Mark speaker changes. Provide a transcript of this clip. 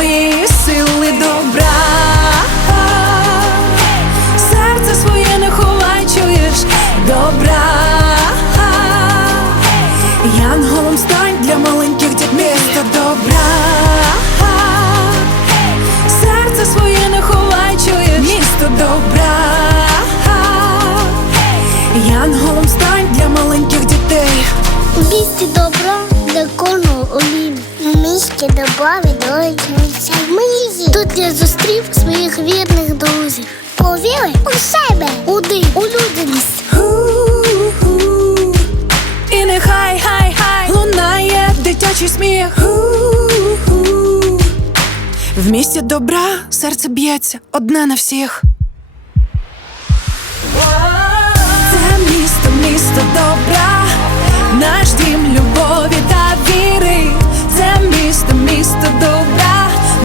Speaker 1: Моєї сили добра. Серце своє не ховай, чуєш добра. Янголом стань для маленьких дітей місто добра. Серце своє не ховай, чуєш місто добра. Янголом стань для маленьких дітей.
Speaker 2: У місті добра для кожного олім. У місті добра відроджується. Тут я зустрів своїх вірних друзів. Повіри у себе, у дим, у людяність.
Speaker 1: І нехай хай хай лунає дитячий сміх. В місті добра серце б'ється одне на всіх.